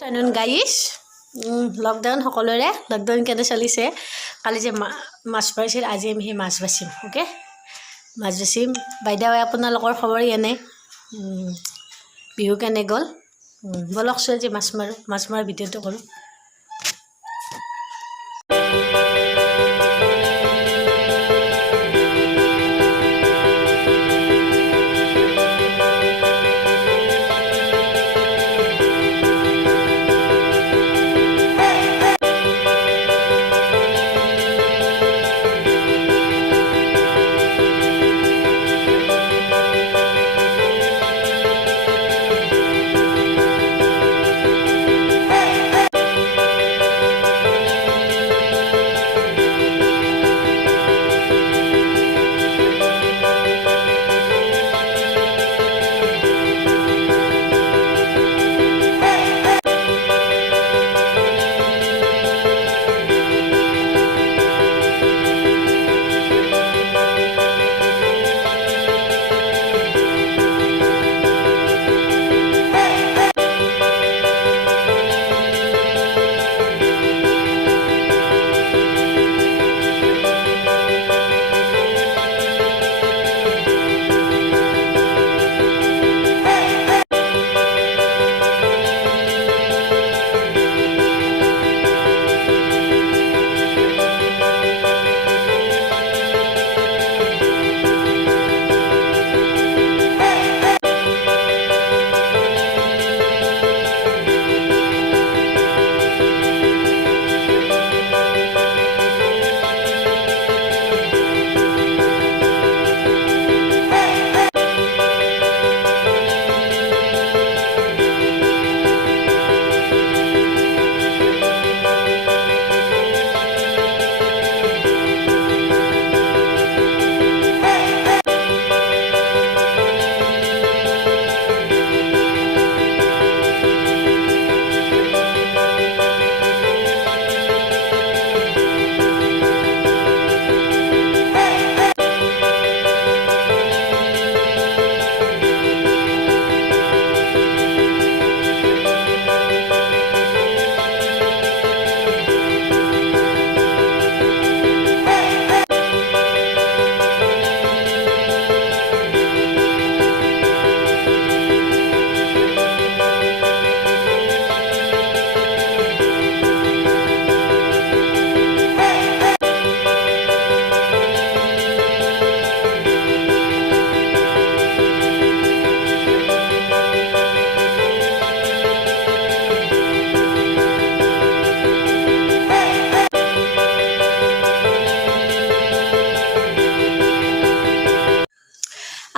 টানুন গাইছ লকডাউন সকলোৰে লকডাউন কেনে চলিছে কালি যে মাছ পাইছিল আজি আমি সেই মাছ বাচিম ওকে মাছ বাচিম বাইদেউ আপোনালোকৰ খবৰ এনে বিহু কেনে গ'ল বলকচোন যে মাছ মাৰ ভিডিঅ'টো কৰোঁ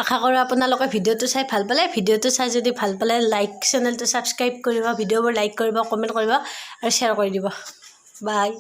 আশা কৰোঁ আপোনালোকে ভিডিঅ'টো চাই ভাল পালে ভিডিঅ'টো চাই যদি ভাল পালে লাইক চেনেলটো ছাবস্ক্ৰাইব কৰিব ভিডিঅ'বোৰ লাইক কৰিব কমেণ্ট কৰিব আৰু শ্বেয়াৰ কৰি দিব বাই